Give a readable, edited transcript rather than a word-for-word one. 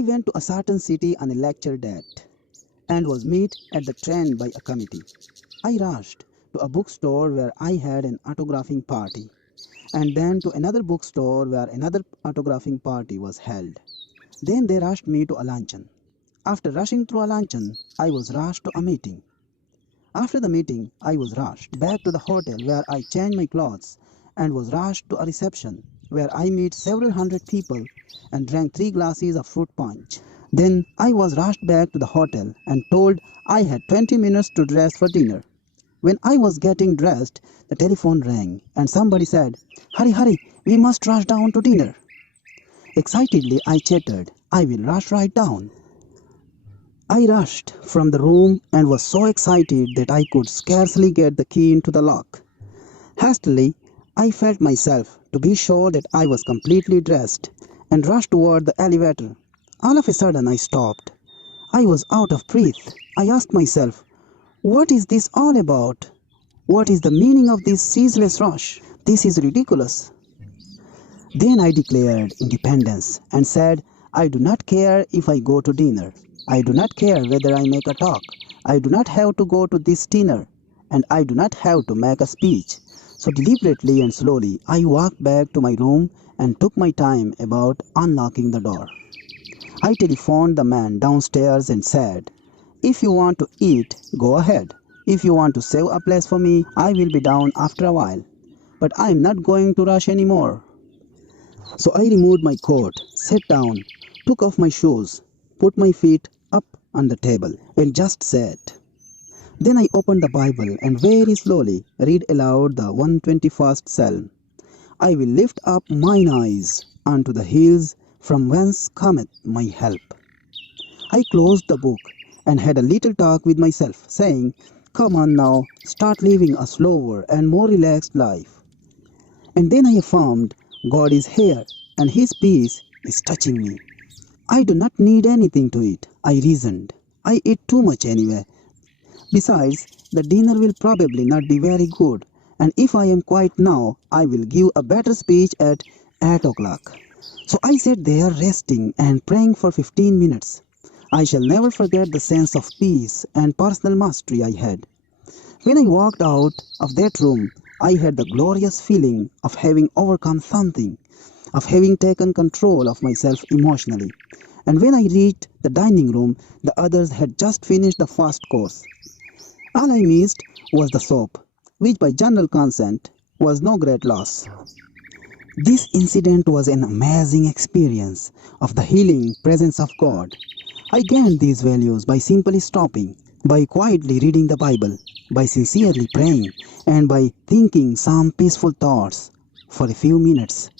I went to a certain city on a lecture date and was met at the train by a committee. I rushed to a bookstore where I had an autographing party, and then to another bookstore where another autographing party was held. Then they rushed me to a luncheon. After rushing through a luncheon, I was rushed to a meeting. After the meeting, I was rushed back to the hotel where I changed my clothes and was rushed to a reception where I met several hundred people and drank 3 glasses of fruit punch. Then I was rushed back to the hotel and told I had 20 minutes to dress for dinner. When I was getting dressed, the telephone rang and somebody said, "Hurry, hurry, we must rush down to dinner." Excitedly, I chattered, "I will rush right down." I rushed from the room and was so excited that I could scarcely get the key into the lock. Hastily, I felt myself to be sure that I was completely dressed and rushed toward the elevator. All of a sudden, I stopped. I was out of breath. I asked myself, what is this all about? What is the meaning of this ceaseless rush? This is ridiculous. Then I declared independence and said, I do not care if I go to dinner. I do not care whether I make a talk. I do not have to go to this dinner, and I do not have to make a speech. So deliberately and slowly, I walked back to my room and took my time about unlocking the door. I telephoned the man downstairs and said, "If you want to eat, go ahead. If you want to save a place for me, I will be down after a while. But I am not going to rush anymore." So I removed my coat, sat down, took off my shoes, put my feet up on the table, and just sat. Then I opened the Bible and very slowly read aloud the 121st Psalm. I will lift up mine eyes unto the hills, from whence cometh my help. I closed the book and had a little talk with myself, saying, "Come on now, start living a slower and more relaxed life." And then I affirmed, God is here and His peace is touching me. I do not need anything to eat, I reasoned. I eat too much anyway. Besides, the dinner will probably not be very good, and if I am quiet now, I will give a better speech at 8 o'clock. So I sat there resting and praying for 15 minutes. I shall never forget the sense of peace and personal mastery I had. When I walked out of that room, I had the glorious feeling of having overcome something, of having taken control of myself emotionally. And when I reached the dining room, the others had just finished the first course. All I missed was the soup, which by general consent was no great loss. This incident was an amazing experience of the healing presence of God. I gained these values by simply stopping, by quietly reading the Bible, by sincerely praying, and by thinking some peaceful thoughts for a few minutes.